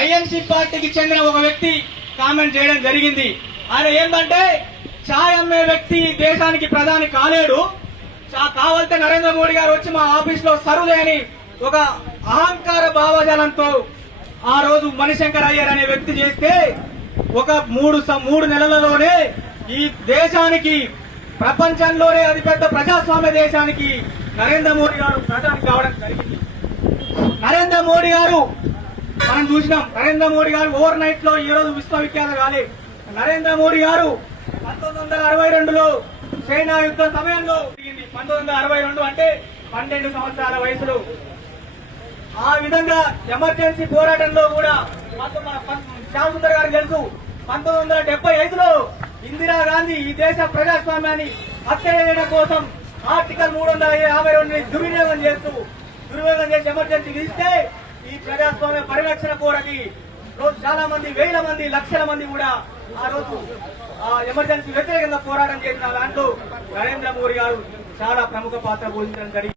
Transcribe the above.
INC పార్టీకి చెందిన ఒక వ్యక్తి కామెంట్ చేయడం జరిగింది. ఆయన ఏంటంటే ఛాయ్ అమ్మే వ్యక్తి దేశానికి ప్రధాని కాలేడు, కావాలంటే నరేంద్ర మోడీ గారు వచ్చి మా ఆఫీస్ లో సరులే అని ఒక అహంకార భావజాలంతో ఆ రోజు మణిశంకర్ అయ్యర్ అనే వ్యక్తి చేస్తే ఒక మూడు నెలలలోనే ఈ దేశానికి ప్రపంచంలోనే అతిపెద్ద ప్రజాస్వామ్య దేశానికి నరేంద్ర మోడీ గారు ప్రధాని కావడం జరిగింది. నరేంద్ర మోడీ గారు మనం చూసినాం. నరేంద్ర మోడీ గారు ఓవర్ నైట్ లో ఈ రోజు విశ్వవిఖ్యాత కాలే. నరేంద్ర మోడీ గారు 1962లో చైనా యుద్ధ సమయంలో 1962 అంటే 12 సంవత్సరాల వయసులో ఆ విధంగా ఎమర్జెన్సీ పోరాటంలో కూడా శ్యామ్ సుందర్ గారికి తెలుసు. 1975లో ఇందిరాగాంధీ ఈ దేశ ప్రజాస్వామ్యాన్ని హత్య చేయడం కోసం ఆర్టికల్ 352ని దుర్వినియోగం చేసి ఎమర్జెన్సీ విధిస్తే ఈ ప్రజాస్వామ్య పరిరక్షణ కోరకి రోజు చాలా మంది, వేల మంది, లక్షల మంది కూడా ఆ రోజు ఎమర్జెన్సీ వ్యతిరేకంగా పోరాటం చేసిన దాంట్లో నరేంద్ర మోడీ గారు చాలా ప్రముఖ పాత్ర పోషించడం జరిగింది.